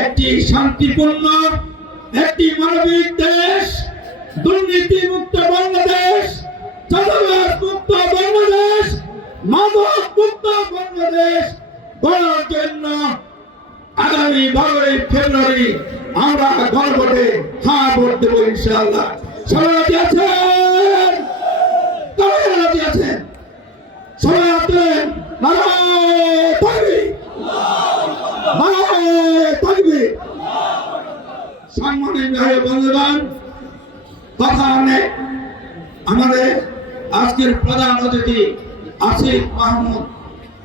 একটি শান্তিপূর্ণ, একটি মানবিক দেশ, দুর্নীতি মুক্ত বাংলাদেশ, চাঁদাবাজ মুক্ত বাংলাদেশ, মাদক মুক্ত বাংলাদেশ গড়ার জন্য আগামী 12 ফেব্রুয়ারি আমরা গণভোটে হ্যাঁ ভোট দেবো ইনশাআল্লাহ। সবাই রাজি আছেন? সবাই রাজি আছেন? সবাই আছেন? নারায়ে তাকবীর, নারায়ে তাকবীর। সম্মানিত ভাই বন্ধুগণ, কথা অনেক। আমাদের আজকের প্রধান অতিথি আসিফ মাহমুদ,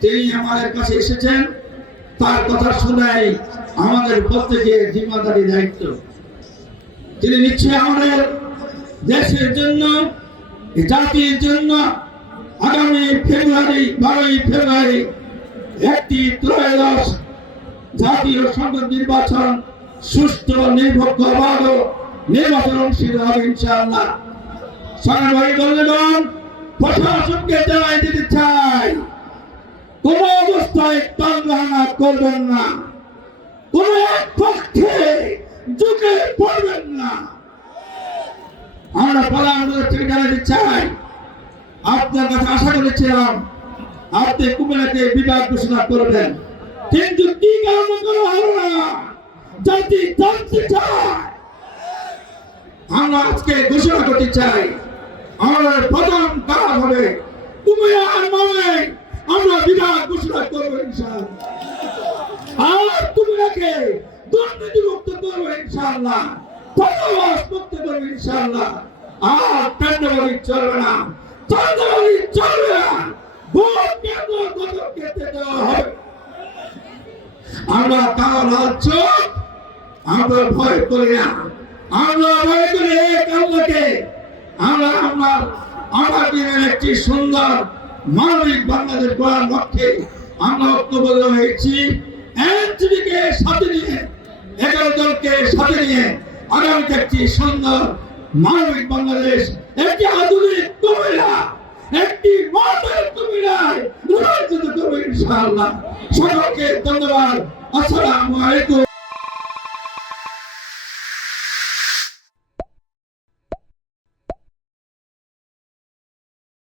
তিনি আমাদের কাছে এসেছেন। তার কথা শুনাই আমাদের প্রত্যেকের জিম্মাদারি, দায়িত্ব তিনি নিচ্ছে আমাদের দেশের জন্য, জাতির জন্য। আগামী ফেব্রুয়ারি 12 ফেব্রুয়ারি একটি ত্রয়োদশ জাতীয় সংসদ নির্বাচন সুষ্ঠু, নিরপেক্ষ, অবাধ নির্বাচন অনুষ্ঠিত হবে ইনশাআল্লাহ। সংগ্রামী বন্ধুগণ, প্রশাসনকে জানাই দিতে চাই, কোন অবস্থায় তালবাহানা করবেন না, কোন এক পক্ষে ঝুঁকে পড়বেন না। আমরা প্রধানমন্ত্রী জানাতে চাই, আপনার কাছে আশা করেছিলাম আপনি কুমিল্লাকে বিভাগ ঘোষণা করবেন, কিন্তু কি কারণে করা হলো না জাতি জানতে চায়। আমরা আজকে ঘোষণা করতে চাই, আমাদের প্রথম কাজ হবে কুমিল্লার নামে আমরা বিভাগ ঘোষণা করবো ইনশাআল্লাহ। আর কুমিল্লাকে দুর্নীতি মুক্ত করবো ইনশাআল্লাহ, চাঁদাবাজ মুক্ত করবো ইনশাআল্লাহ। আর টেন্ডারবাজি চলবে না, চাঁদাবাজি চলবে না, ভোট কেন্দ্র গঠন করতে দেওয়া হবে। আমরা কারো লাল চোখ আমরা ভয় করি না, আমরা ভয় করি এক আল্লাহকে। আমরা দিনের একটি সুন্দর মানবিক বাংলাদেশ গড়ার লক্ষ্যে আমরা ঐক্যবদ্ধ হয়েছি। এনসিপিকে সাথে নিয়ে, 11 দলকে সাথে নিয়ে আগামীতে একটি সুন্দর মানবিক বাংলাদেশ, একটি আধুনিক কুমিল্লা, একটি মডেল কুমিল্লায় রূপান্তরিত করবো ইনশাআল্লাহ। সকলকে ধন্যবাদ। আসসালামু আলাইকুম।